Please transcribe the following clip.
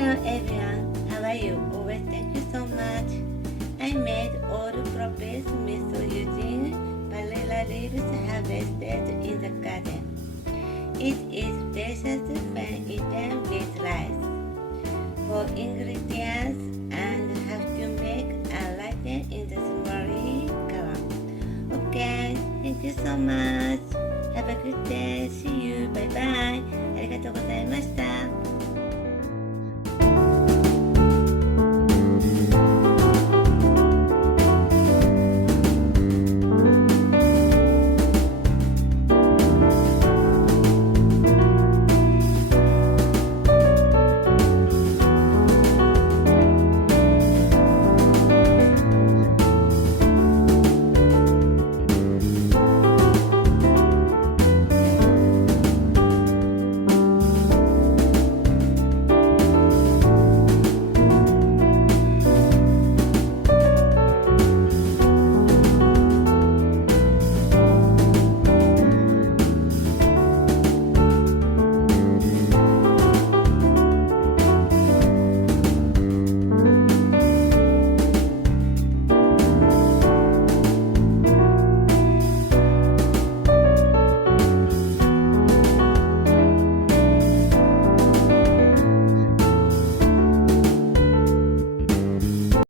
Hello everyone, how are you? Always thank you so much. I made all-purpose miso using Perilla leaves harvested in the garden. It is delicious when eaten with rice. For ingredients and how to make a lighten in the smelly color. Okay, thank you so much. Have a good day. See you. Bye bye. ありがとうございました。